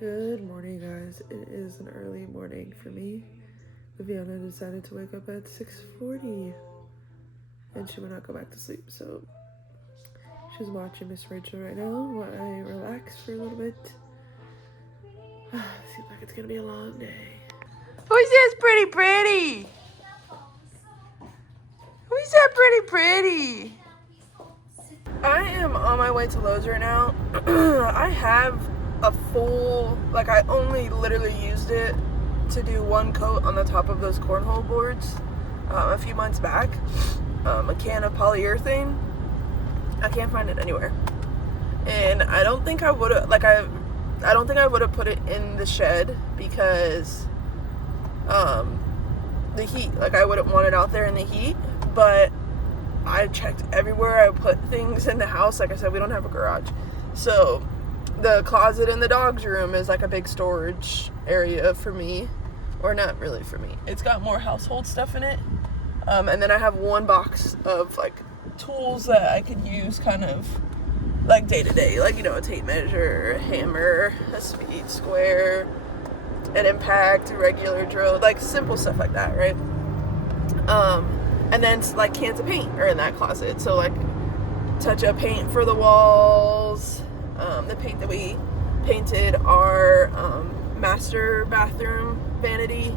Good morning, guys. It is an early morning for me. Viviana decided to wake up at 6:40 and she would not go back to sleep, so she's watching Miss Rachel right now while I relax for a little bit. Seems like it's gonna be a long day. Who's this pretty? Who's that pretty? I am on my way to Lowe's right now. I have a full, I only literally used it to do one coat on the top of those cornhole boards a few months back. A can of polyurethane. I can't find it anywhere. And I don't think I would have, I don't think I would have put it in the shed because the heat, I wouldn't want it out there in the heat, but I checked everywhere. I put things in the house. Like I said, we don't have a garage, so the closet in the dog's room is like a big storage area for me, or not really for me. It's got more household stuff in it, and then I have one box of tools that I could use kind of day to day, a tape measure, a hammer, a speed square, an impact, a regular drill, simple stuff like that, right? And then cans of paint are in that closet. So touch up paint for the walls. The paint that we painted our master bathroom vanity.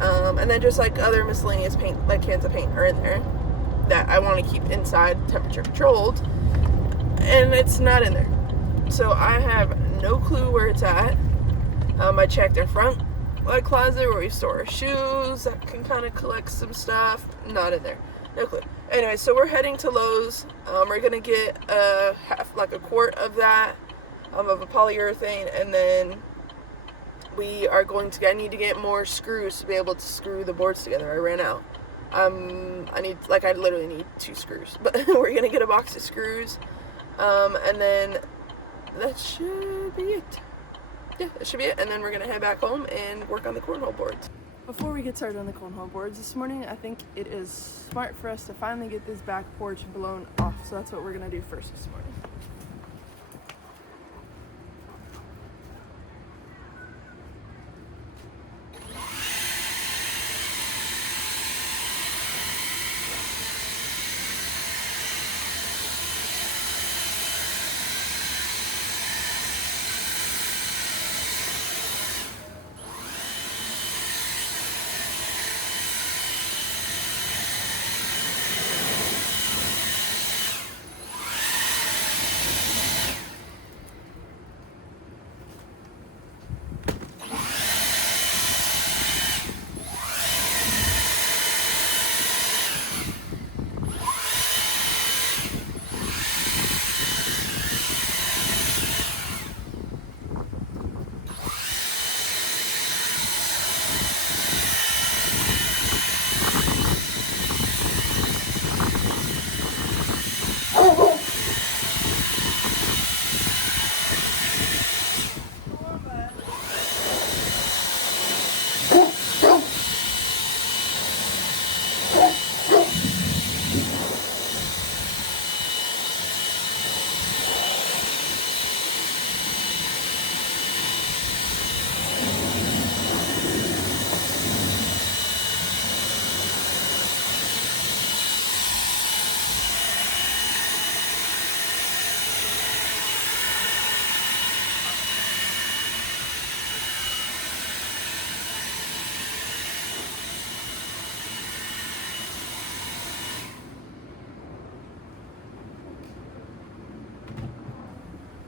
And then just other miscellaneous paint, cans of paint are in there that I want to keep inside, temperature controlled. And it's not in there. So I have no clue where it's at. I checked our front closet where we store our shoes. That can kind of collect some stuff. Not in there. No clue. Anyway, so we're heading to Lowe's. We're gonna get a quart of that, of a polyurethane, and then we are going to. I need to get more screws to be able to screw the boards together. I ran out. I literally need 2 screws, but we're gonna get a box of screws, and then that should be it. Yeah, that should be it, and then we're gonna head back home and work on the cornhole boards. Before we get started on the cornhole boards this morning, I think it is smart for us to finally get this back porch blown off, so that's what we're gonna do first this morning.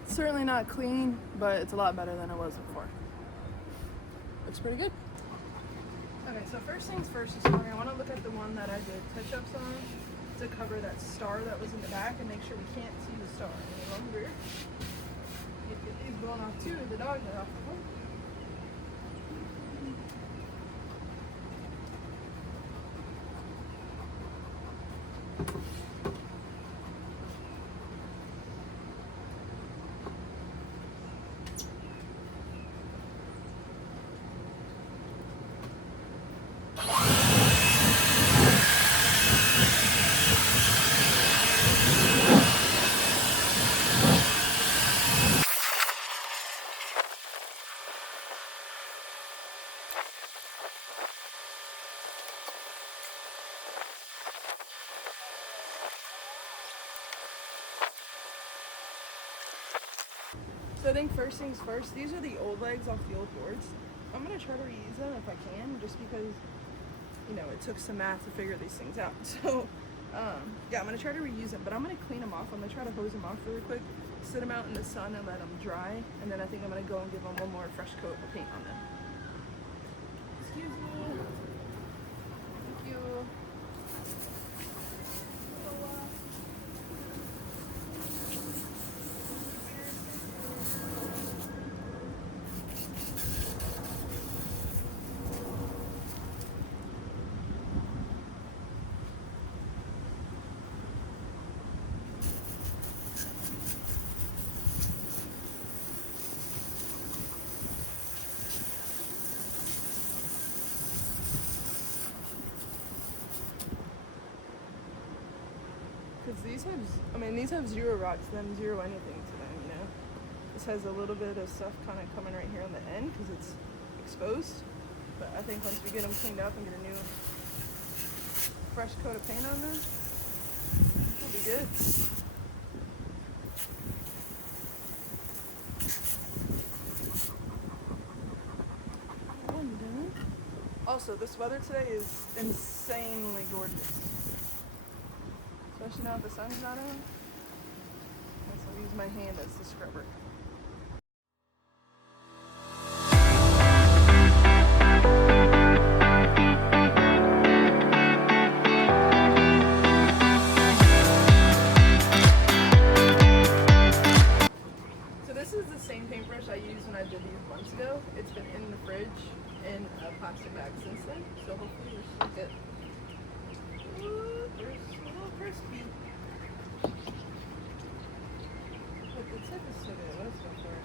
Certainly not clean, but it's a lot better than it was before. Looks pretty good. Okay, so first things first this morning, I want to look at the one that I did touch-ups on to cover that star that was in the back and make sure we can't see the star any longer. Get these blown off too, the dog head off the hole. So I think first things first, these are the old legs off the old boards. I'm gonna try to reuse them if I can, just because, you know, it took some math to figure these things out. So, yeah, I'm gonna try to reuse them, but I'm gonna clean them off. I'm gonna try to hose them off really quick, sit them out in the sun and let them dry, and then I think I'm gonna go and give them one more fresh coat of paint on them. Excuse me. Thank you. Because these have zero rot to them, zero anything to them, you know. This has a little bit of stuff kind of coming right here on the end because it's exposed. But I think once we get them cleaned up and get a new fresh coat of paint on them, it'll be good. Also, this weather today is insanely gorgeous. Especially now that the sun's not out. So I'll use my hand as the scrubber. So this is the same paintbrush I used when I did these months ago. It's been in the fridge in a plastic bag since then. So hopefully we're still good. Ooh, they're a little crispy. But the tip is still good. Let's go for it.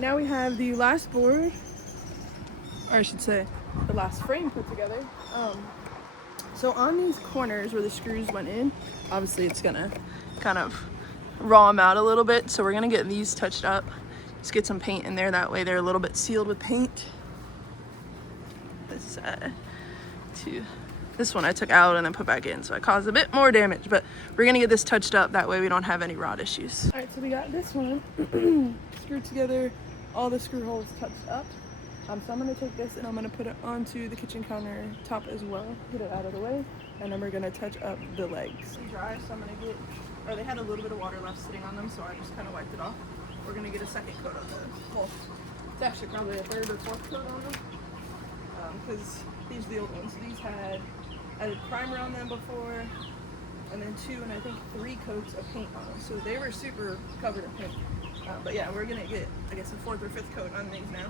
Now we have the last board, or I should say the last frame put together. So on these corners where the screws went in, obviously it's gonna kind of raw them out a little bit, so we're gonna get these touched up. Just get some paint in there, that way they're a little bit sealed with paint. This one I took out and then put back in, so I caused a bit more damage, but we're gonna get this touched up, that way we don't have any rot issues. All right, so we got this one screwed together, all the screw holes touched up. So I'm gonna take this and I'm gonna put it onto the kitchen counter top as well, get it out of the way, and then we're gonna touch up the legs. Dry, so I'm gonna get, or they had a little bit of water left sitting on them, so I just kind of wiped it off. We're gonna get a second coat on those. Well, it's actually probably a third or fourth coat on them, because these are the old ones. These I did primer on them before, and then 2 and I think 3 coats of paint on them, so they were super covered in paint. But yeah, we're gonna get, I guess, a 4th or 5th coat on these now.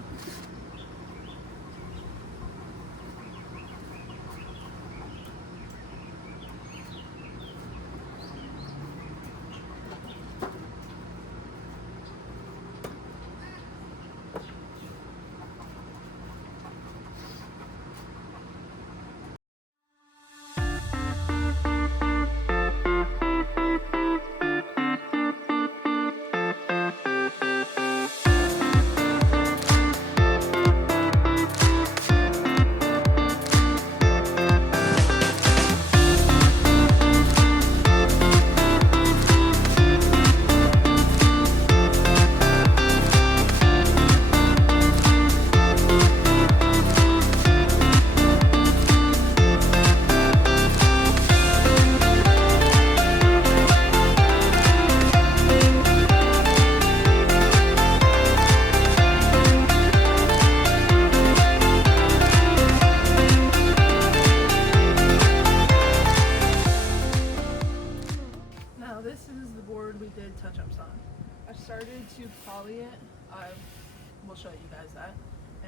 We'll show you guys that,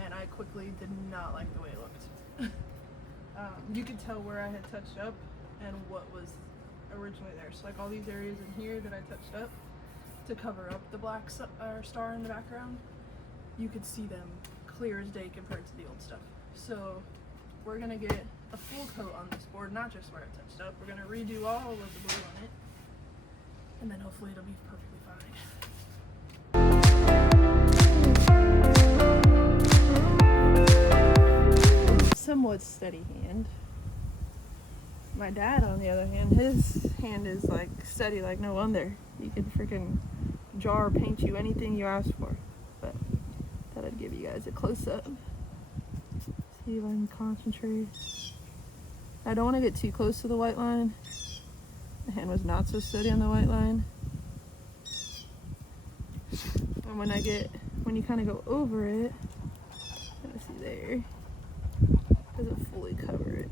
and I quickly did not like the way it looked. You could tell where I had touched up and what was originally there. So like all these areas in here that I touched up to cover up the black star in the background, you could see them clear as day compared to the old stuff. So we're gonna get a full coat on this board, not just where I touched up. We're gonna redo all of the blue on it, and then hopefully it'll be perfectly fine. Somewhat steady hand. My dad, on the other hand, his hand is like steady like no wonder. He can freaking jar paint you anything you ask for. But thought I'd give you guys a close up. See if I can concentrate. I don't want to get too close to the white line. The hand was not so steady on the white line. And when you kind of go over it, let's see there. Doesn't fully cover it.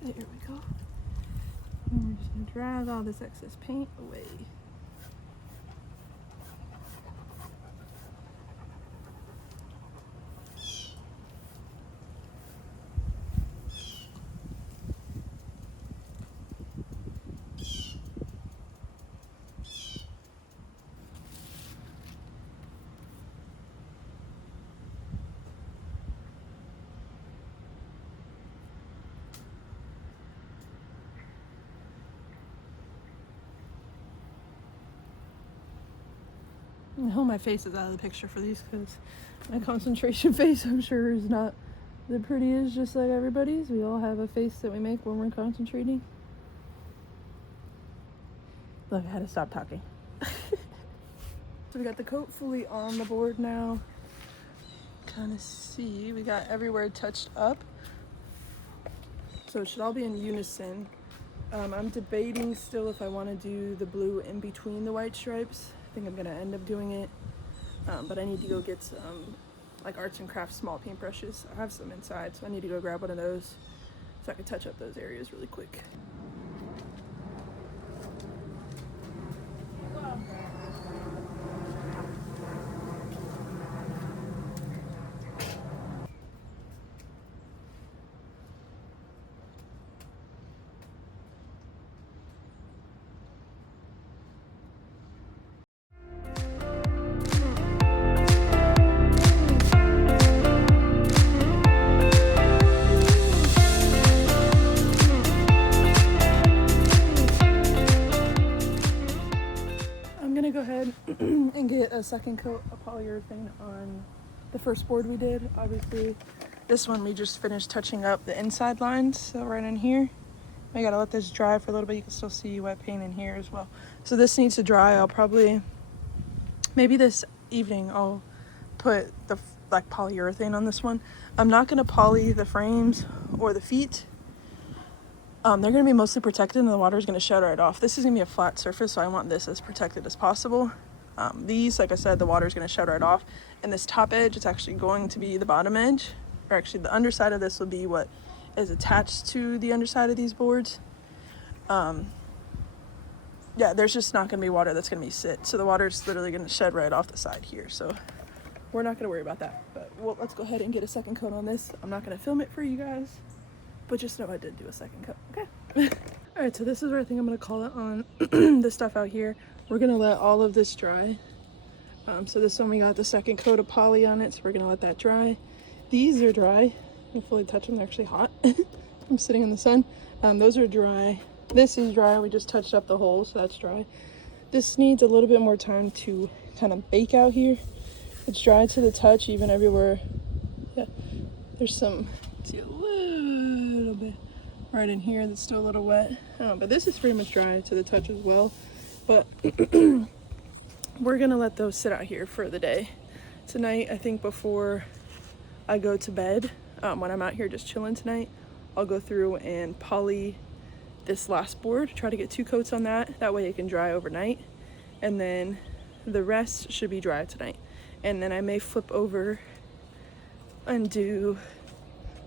There we go. And we're just gonna drag all this excess paint away. I hope my face is out of the picture for these because my concentration face, I'm sure, is not The pretty is just like everybody's. We all have a face that we make when we're concentrating. Look, I had to stop talking. So we got the coat fully on the board now. Kind of see, we got everywhere touched up. So it should all be in unison. I'm debating still if I want to do the blue in between the white stripes. I think I'm gonna end up doing it. But I need to go get some like arts and crafts small paintbrushes. I have some inside, so I need to go grab one of those so I can touch up those areas really quick. Go ahead and get a second coat of polyurethane on the first board we did. Obviously this one we just finished touching up the inside lines, so right in here I gotta let this dry for a little bit. You can still see wet paint in here as well, so this needs to dry. I'll probably maybe this evening I'll put the like polyurethane on this one. I'm not gonna poly the frames or the feet. They're going to be mostly protected and the water is going to shed right off. This is going to be a flat surface, so I want this as protected as possible. These, like I said, the water is going to shed right off. And this top edge, it's actually going to be the bottom edge. Or actually, the underside of this will be what is attached to the underside of these boards. Yeah, there's just not going to be water that's going to be sit. So the water is literally going to shed right off the side here. So we're not going to worry about that. But let's go ahead and get a second coat on this. I'm not going to film it for you guys, but just know I did do a second coat, okay? All right, so this is where I think I'm gonna call it on this stuff out here. We're gonna let all of this dry. So this one we got the second coat of poly on it, so we're gonna let that dry. These are dry. I can fully touch them, they're actually hot. I'm sitting in the sun. Those are dry. This is dry, we just touched up the hole, so that's dry. This needs a little bit more time to kind of bake out here. It's dry to the touch, even everywhere. Yeah, there's some, see a little bit right in here that's still a little wet, but this is pretty much dry to the touch as well. But we're gonna let those sit out here for the day. Tonight, I think before I go to bed, when I'm out here just chilling tonight, I'll go through and poly this last board, try to get 2 coats on that. That way it can dry overnight, and then the rest should be dry tonight. And then I may flip over and do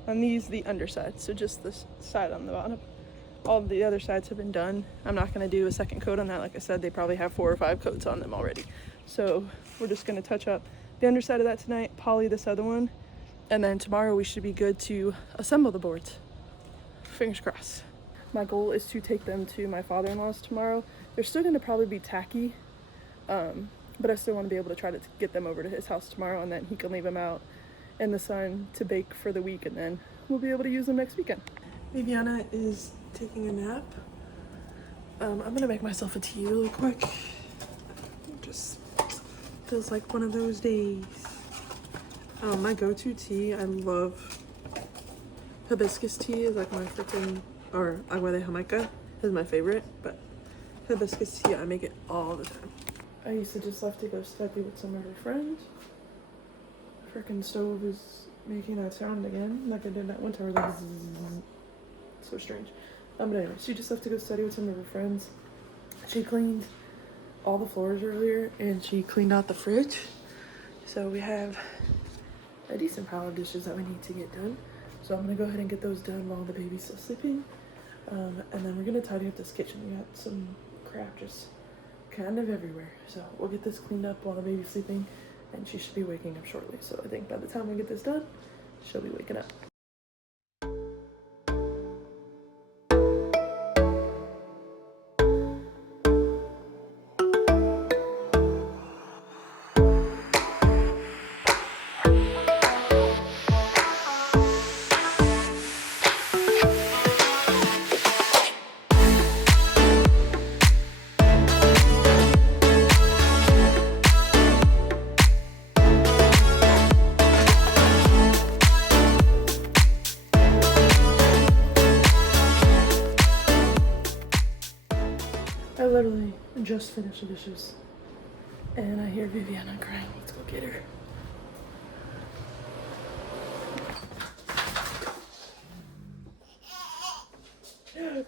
on these the underside, so just this side on the bottom. All of the other sides have been done. I'm not going to do a second coat on that. Like I said, they probably have 4 or 5 coats on them already, so we're just going to touch up the underside of that tonight, poly this other one, and then tomorrow we should be good to assemble the boards. Fingers crossed. My goal is to take them to my father-in-law's tomorrow. They're still going to probably be tacky, but I still want to be able to try to get them over to his house tomorrow, and then he can leave them out in the sun to bake for the week, and then we'll be able to use them next weekend. Viviana is taking a nap. I'm gonna make myself a tea really quick. Just feels like one of those days. My go-to tea, I love hibiscus tea, is like my freaking, or agua de Jamaica is my favorite, but hibiscus tea, I make it all the time. I used to just love to go study with some of her friends. Frickin' stove is making that sound again, like I did that one time. Like, so strange. But anyway, she just left to go study with some of her friends. She cleaned all the floors earlier, and she cleaned out the fridge. So we have a decent pile of dishes that we need to get done. So I'm gonna go ahead and get those done while the baby's still sleeping. And then we're gonna tidy up this kitchen. We got some crap just kind of everywhere. So we'll get this cleaned up while the baby's sleeping, and she should be waking up shortly. So I think by the time we get this done, she'll be waking up. literally just finished the dishes. And I hear Viviana crying. Let's go get her.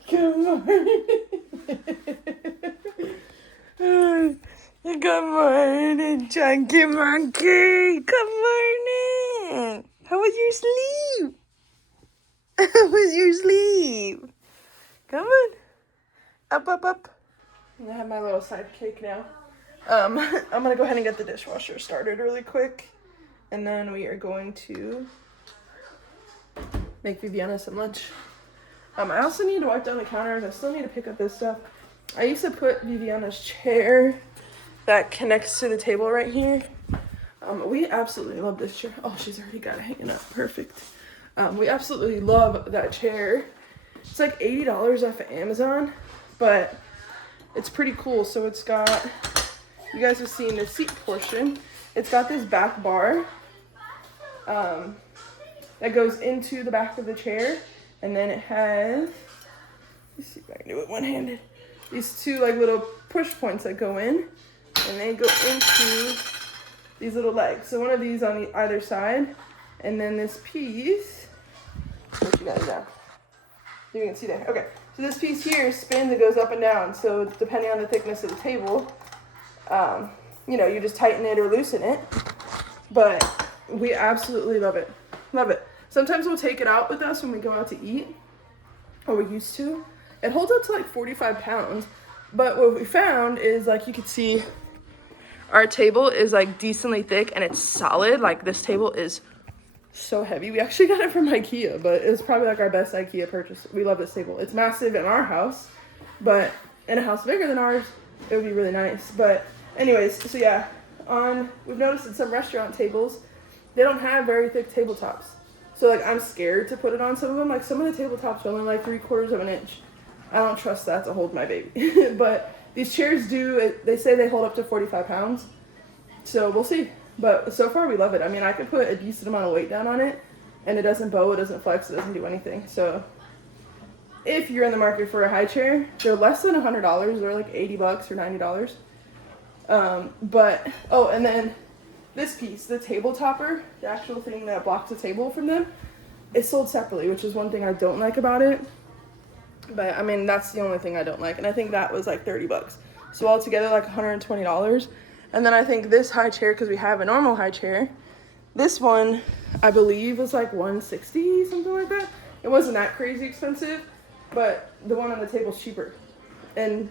Good morning. Good morning, Chunky Monkey. Good morning. How was your sleep? How was your sleep? Come on. Up, up, up. I have my little sidekick now. I'm gonna go ahead and get the dishwasher started really quick. And then we are going to make Viviana some lunch. I also need to wipe down the counters. I still need to pick up this stuff. I used to put Viviana's chair that connects to the table right here. We absolutely love this chair. Oh, she's already got it hanging up. Perfect. We absolutely love that chair. It's like $80 off of Amazon, but it's pretty cool. So it's got, you guys have seen the seat portion. It's got this back bar that goes into the back of the chair. And then it has, let's see if I can do it one-handed. These two like little push points that go in, and they go into these little legs. So one of these on either side, and then this piece, let you guys down. You can see there. Okay, so this piece here spins, it goes up and down. So depending on the thickness of the table, you know, you just tighten it or loosen it. But we absolutely love it. Love it. Sometimes we'll take it out with us when we go out to eat, or we used to. It holds up to like 45 pounds, but what we found is, like, you can see our table is like decently thick and it's solid. Like, this table is so heavy. We actually got it from IKEA, but it was probably like our best IKEA purchase. We love this table. It's massive in our house, but in a house bigger than ours, it would be really nice. But anyways, so yeah, we've noticed that some restaurant tables, they don't have very thick tabletops. So, like, I'm scared to put it on some of them. Like, some of the tabletops are only like 3/4 of an inch. I don't trust that to hold my baby. But these chairs do, they say they hold up to 45 pounds. So, we'll see. But so far, we love it. I mean, I could put a decent amount of weight down on it, and it doesn't bow, it doesn't flex, it doesn't do anything. So, if you're in the market for a high chair, they're less than $100. They're like $80 or $90. Oh, and then this piece, the table topper, the actual thing that blocks the table from them, is sold separately, which is one thing I don't like about it. But I mean, that's the only thing I don't like. And I think that was like $30. So altogether, like $120. And then I think this high chair, because we have a normal high chair, this one, I believe, was like $160, something like that. It wasn't that crazy expensive, but the one on the table's cheaper. And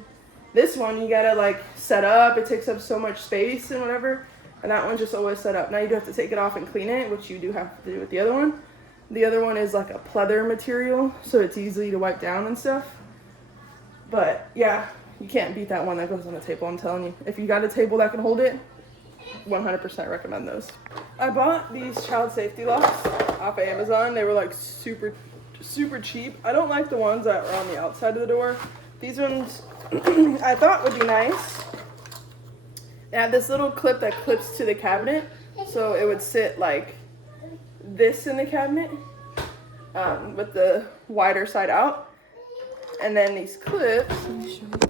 this one, you gotta like set up. It takes up so much space and whatever. And that one's just always set up. Now you do have to take it off and clean it, which you do have to do with the other one. The other one is like a pleather material, so it's easy to wipe down and stuff. But yeah, you can't beat that one that goes on the table, I'm telling you. If you got a table that can hold it, 100% recommend those. I bought these child safety locks off of Amazon. They were like super, super cheap. I don't like the ones that are on the outside of the door. These ones I thought would be nice. They have this little clip that clips to the cabinet, so it would sit like this in the cabinet, with the wider side out. And then these clips, let me show you.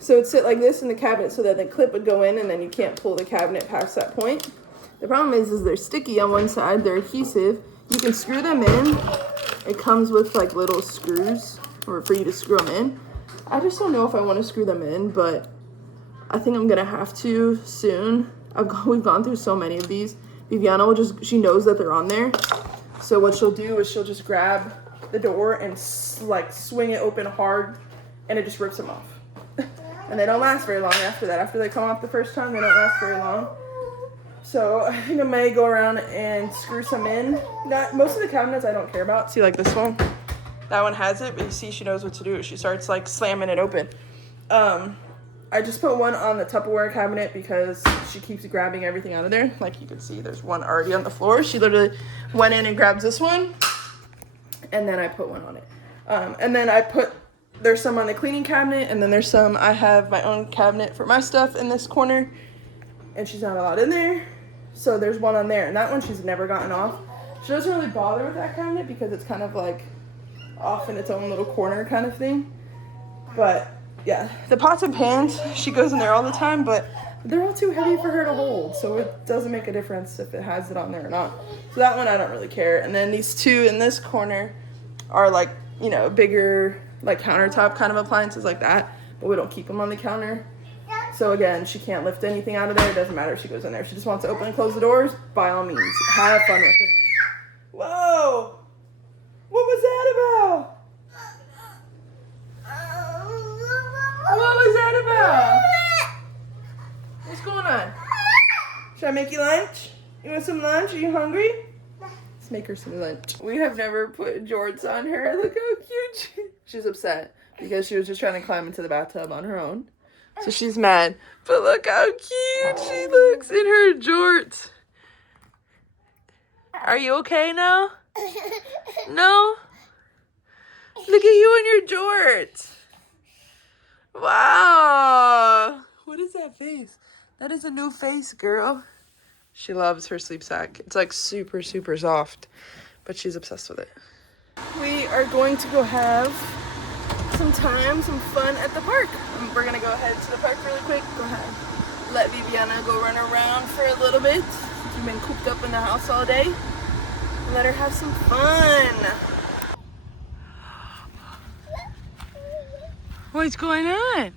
So it'd sit like this in the cabinet so that the clip would go in and then you can't pull the cabinet past that point. The problem is they're sticky on one side, they're adhesive. You can screw them in. It comes with like little screws or for you to screw them in. I just don't know if I want to screw them in, but I think I'm gonna have to soon. We've gone through so many of these. Viviana will she knows that they're on there. So what she'll do is she'll just grab the door and like swing it open hard, and it just rips them off. And they don't last very long after that. After they come off the first time, they don't last very long. So I think I may go around and screw some in. Most of the cabinets I don't care about. See, like this one? That one has it, but you see she knows what to do. She starts like slamming it open. I just put one on the Tupperware cabinet because she keeps grabbing everything out of there. Like you can see, there's one already on the floor. She literally went in and grabs this one, and then I put one on it. And then there's some on the cleaning cabinet, and then there's some, I have my own cabinet for my stuff in this corner, and she's not allowed in there. So there's one on there, and that one she's never gotten off. She doesn't really bother with that cabinet because it's kind of like off in its own little corner kind of thing. But Yeah, the pots and pans, she goes in there all the time, but they're all too heavy for her to hold, so it doesn't make a difference if it has it on there or not. So that one I don't really care. And then these two in this corner are like, you know, bigger, like countertop kind of appliances like that, but we don't keep them on the counter. So again, she can't lift anything out of there. It doesn't matter if she goes in there. If she just wants to open and close the doors, by all means, have fun with it. Whoa! What was that about? What was that about? What's going on? Should I make you lunch? You want some lunch? Are you hungry? Let's make her some lunch. We have never put jorts on her. Look how cute she's upset because she was just trying to climb into the bathtub on her own. So she's mad. But look how cute she looks in her jorts. Are you okay now? No? Look at you in your jorts. Wow. What is that face? That is a new face, girl. She loves her sleep sack. It's like super, super soft, but she's obsessed with it. We are going to go have some fun at the park. We're gonna go ahead to the park really quick. Go ahead. Let Viviana go run around for a little bit. She's been cooped up in the house all day. Let her have some fun. What's going on?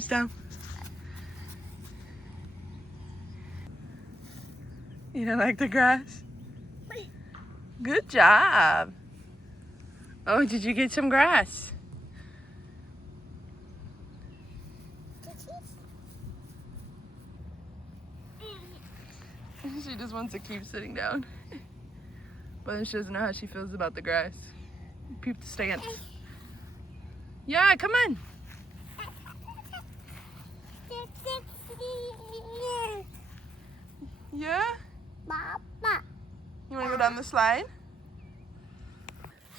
Stomp. You don't like the grass? Good job. Oh, did you get some grass? She just wants to keep sitting down. But then she doesn't know how she feels about the grass. Peep the stance. Yeah, come on. Yeah? You want to go down the slide?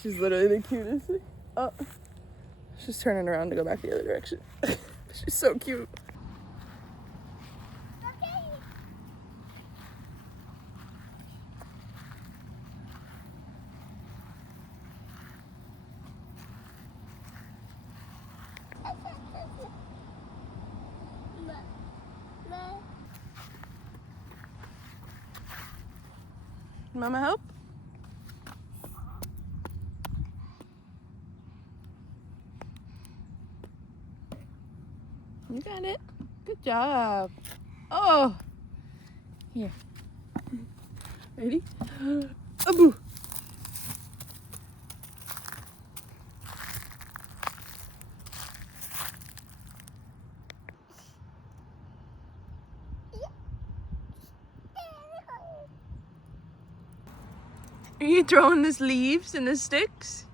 She's literally the cutest. Oh, she's turning around to go back the other direction. She's so cute. Mama help? You got it. Good job. Oh. Here. Ready? Aboo. Are you throwing the leaves and the sticks?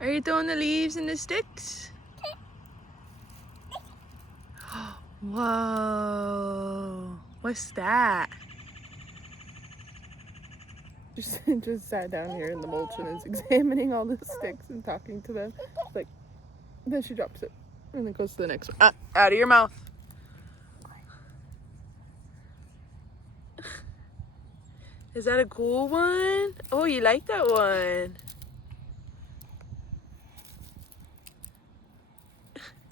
Are you throwing the leaves and the sticks? Whoa. What's that? Just sat down here in the mulch and is examining all the sticks and talking to them. Like, then she drops it and then goes to the next one. Out of your mouth. Is that a cool one? Oh, you like that one.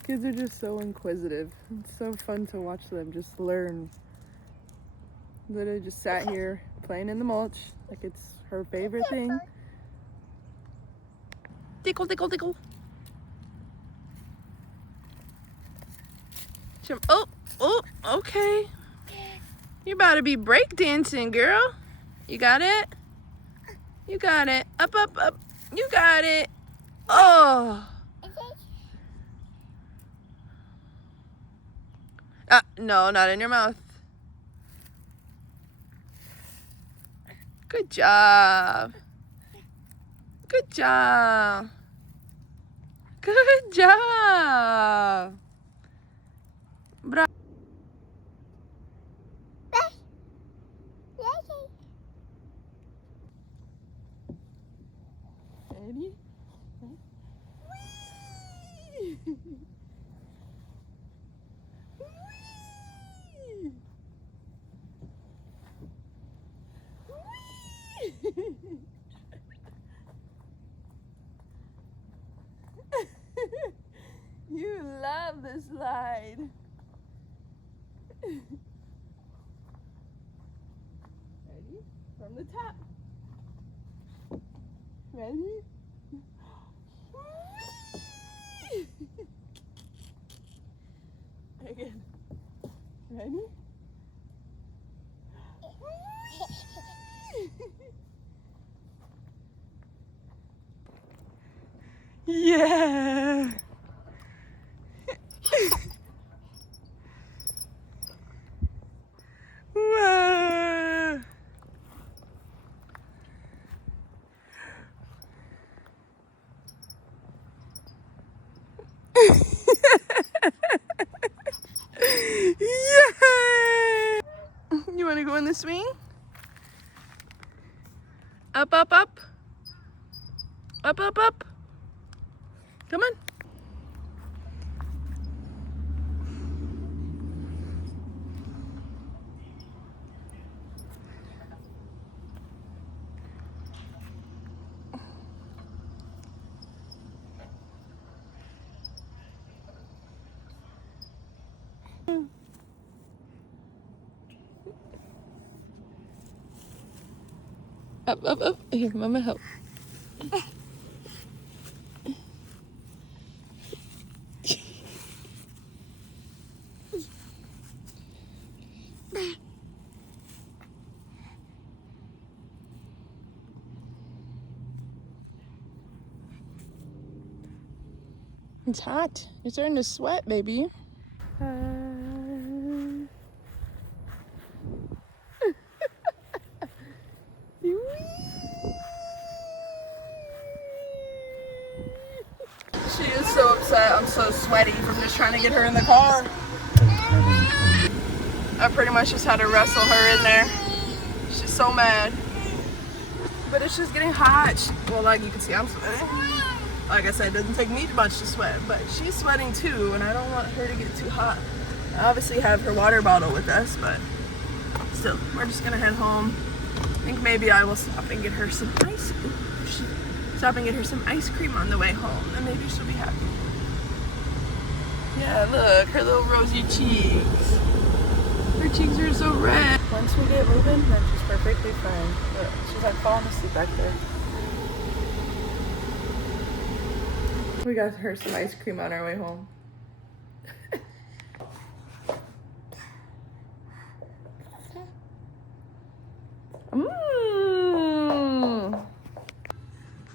Kids are just so inquisitive. It's so fun to watch them just learn. Literally just sat here playing in the mulch like it's her favorite thing. Tickle, tickle, tickle. Oh, okay. You're about to be breakdancing, girl. You got it? You got it. Up. You got it. Oh. No, not in your mouth. Good job. Good job. Good job. Bravo. Ready? Whee! Whee! the slide. Ready? From the top. Ready? Again. Ready? Yeah. Whoa. Yeah. You want to go in the swing? Up, up, up. Up, up, up. Come on. Up, up, up. Here, Mama help. It's hot. You're starting to sweat, baby. She is so upset. I'm so sweaty from just trying to get her in the car. I pretty much just had to wrestle her in there. She's so mad. But it's just getting hot. Well, like you can see, I'm sweating. Like I said, it doesn't take me much to sweat, but she's sweating too, and I don't want her to get too hot. I obviously have her water bottle with us, but still, we're just gonna head home. I think maybe I will stop and get her some ice. Stop and get her some ice cream on the way home, and maybe she'll be happy. Yeah, look, her little rosy cheeks. Her cheeks are so red. Once we get moving, then she's perfectly fine. But she's like falling asleep back there. We got her some ice cream on our way home.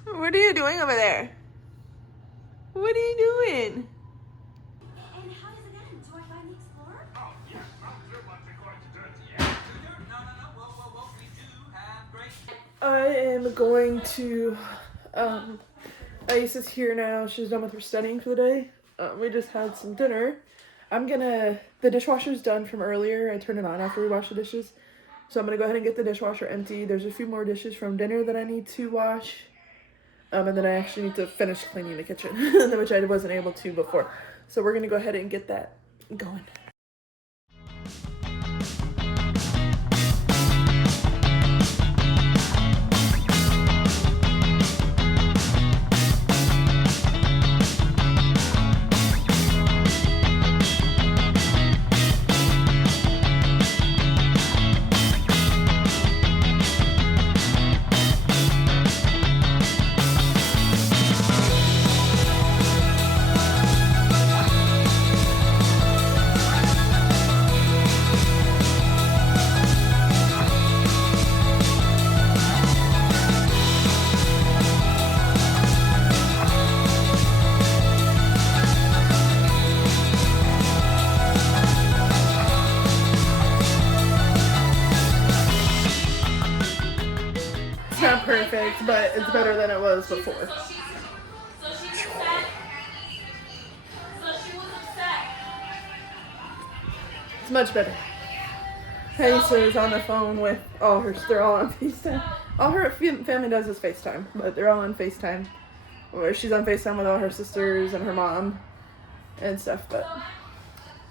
What are you doing over there? What are you doing? And how does it end? Do I find the explorer? Oh, yeah, not too much according to Dirty. Yeah. No. Whoa. We do have great. I am going to, Ice is here now. She's done with her studying for the day. We just had some dinner. The dishwasher's done from earlier. I turned it on after we washed the dishes. So I'm gonna go ahead and get the dishwasher empty. There's a few more dishes from dinner that I need to wash. And then I actually need to finish cleaning the kitchen, which I wasn't able to before. So we're gonna go ahead and get that going. It's not perfect, but it's better than it was before. So she's upset. So she was upset. It's much better. Hazel is on the phone with all her, they're all on FaceTime. All her family does is FaceTime, but they're all on FaceTime. Or she's on FaceTime with all her sisters and her mom and stuff, but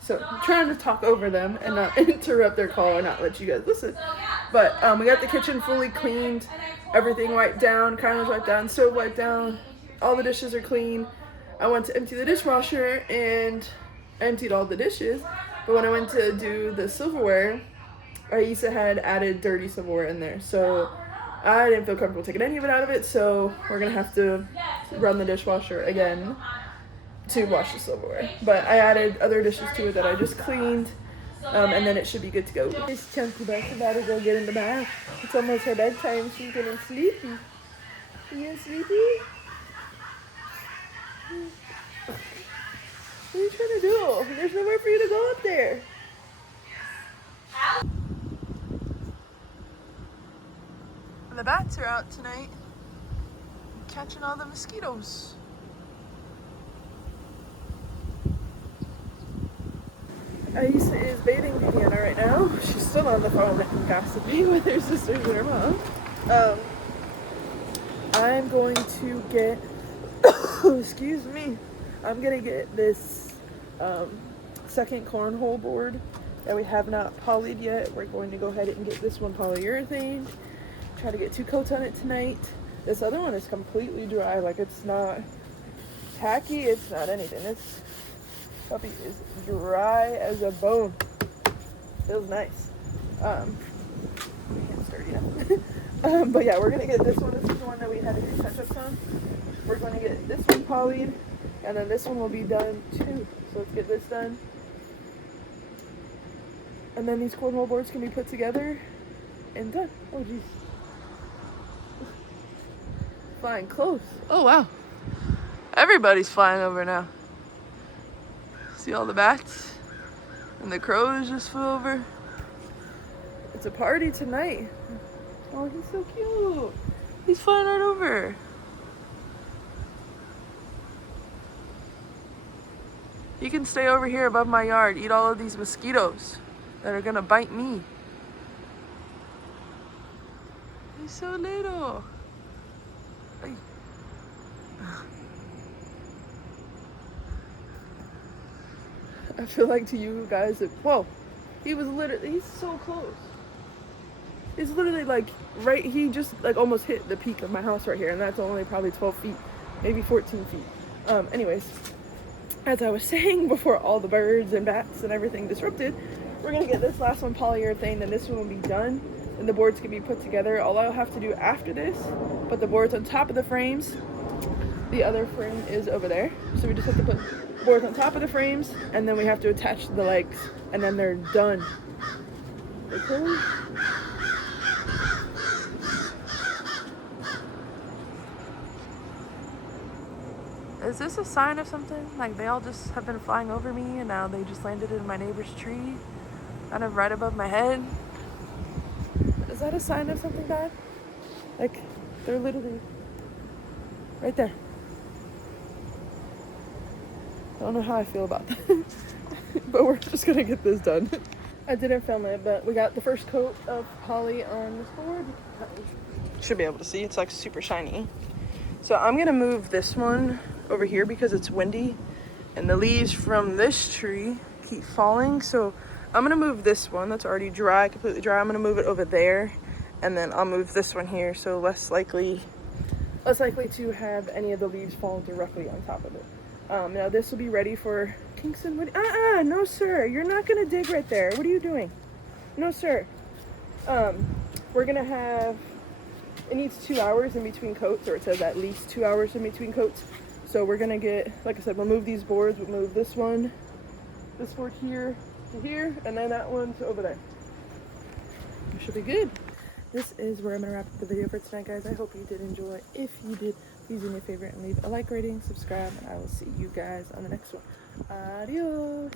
so I'm trying to talk over them and not interrupt their call or not let you guys listen. But we got the kitchen fully cleaned, everything wiped down, counters wiped down, stove wiped down, all the dishes are clean. I went to empty the dishwasher and I emptied all the dishes, but when I went to do the silverware, Aisa had added dirty silverware in there, so I didn't feel comfortable taking any of it out of it, so we're gonna have to run the dishwasher again to wash the silverware. But I added other dishes to it that I just cleaned, and then it should be good to go. This chunky butt's about to go get in the bath. It's almost her bedtime. She's getting sleepy. You getting sleepy? What are you trying to do? There's nowhere for you to go up there. The bats are out tonight, catching all the mosquitoes. Aisa is bathing Viviana right now. She's still on the phone gossiping with her sisters and her mom. I'm going to get, excuse me, I'm gonna get this second cornhole board that we have not polyed yet. We're going to go ahead and get this one polyurethane. Try to get 2 coats on it tonight. This other one is completely dry. Like, it's not tacky, it's not anything. This puppy is dry as a bone. Feels nice. Can't start yet. But yeah, we're gonna get this one. This is the one that we had to do touch-ups on. We're gonna get this one polyed, and then this one will be done too. So let's get this done. And then these cornhole boards can be put together and done. Oh geez. Flying close. Oh wow. Everybody's flying over now. See all the bats? And the crows just flew over. It's a party tonight. Oh, he's so cute. He's flying right over. He can stay over here above my yard, eat all of these mosquitoes that are gonna bite me. He's so little. Ay. I feel like to you guys, whoa, he's so close. It's literally like right, he just like almost hit the peak of my house right here, and that's only probably 12 feet, maybe 14 feet. Anyways, as I was saying, before all the birds and bats and everything disrupted, we're gonna get this last one polyurethane, then this one will be done, and the boards can be put together. All I'll have to do after this, put the boards on top of the frames. The other frame is over there, so we just have to put boards on top of the frames, and then we have to attach the legs, and then they're done. Okay. Is this a sign of something? Like they all just have been flying over me and now they just landed in my neighbor's tree, kind of right above my head? Is that a sign of something bad? Like they're literally right there. I don't know how I feel about that. But we're just gonna get this done. I didn't film it, but we got the first coat of poly on this board. Should be able to see, it's like super shiny. So I'm gonna move this one over here because it's windy and the leaves from this tree keep falling. So I'm gonna move this one that's already dry, completely dry. I'm gonna move it over there, and then I'll move this one here, so less likely to have any of the leaves fall directly on top of it. Now this will be ready for Kingston. No sir, you're not gonna dig right there. What are you doing? No sir. We're gonna have, it needs 2 hours in between coats, or it says at least 2 hours in between coats. So we're gonna get, like I said, we'll move these boards. We'll move this board here to here, and then that one to over there. It should be good. This is where I'm gonna wrap up the video for tonight, guys. I hope you did enjoy. If you did, please do me a favor and leave a like, rating, subscribe, and I will see you guys on the next one. Adios.